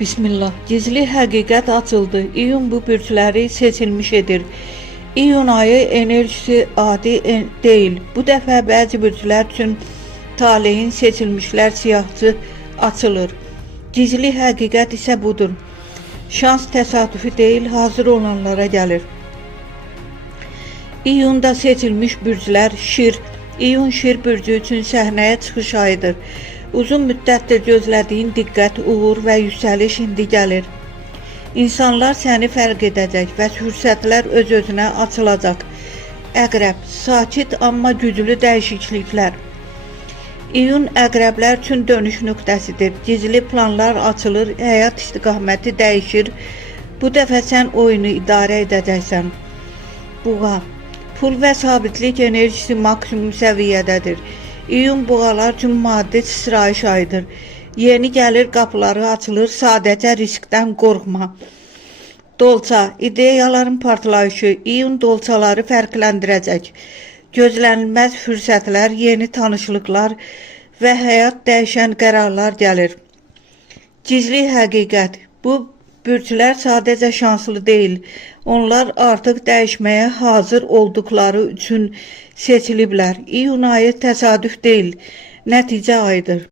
Bismillah. Gizli həqiqət açıldı. İyun bu bürcləri seçilmiş edir. İyun ayı enerjisi adi deyil. Bu dəfə bəzi bürclər üçün talehin seçilmişlər siyahısı açılır. Gizli həqiqət isə budur. Şans təsadüfi deyil, hazır olanlara gəlir. İyunda seçilmiş bürclər Şir. İyun Şir bürcü üçün səhnəyə çıxış ayıdır. Uzun müddətdir gözlədiyin diqqət, uğur və yüksəliş indi gəlir. İnsanlar səni fərq edəcək və fürsətlər öz-özünə açılacaq. Əqrəb, sakit amma güclü dəyişikliklər. İyun əqrəblər üçün dönüş nöqtəsidir. Gizli planlar açılır, həyat istiqaməti dəyişir. Bu dəfə sən oyunu idarə edəcəksən. Buğa, pul və sabitlik enerjisi maksimum səviyyədədir. İyun buğalar üçün maddi sıçrayış ayıdır. Yeni gəlir qapıları açılır, sadəcə riskdən qorxma. Dolça, ideyaların partlayışı, İyun dolçaları fərqləndirəcək. Gözlənilməz fürsətlər, yeni tanışlıqlar və həyat dəyişən qərarlar gəlir. Gizli həqiqət, bu bürclər sadəcə şanslı deyil. Onlar artıq dəyişməyə hazır olduqları üçün seçiliblər. İyun ayı təsadüf deyil, nəticə ayıdır.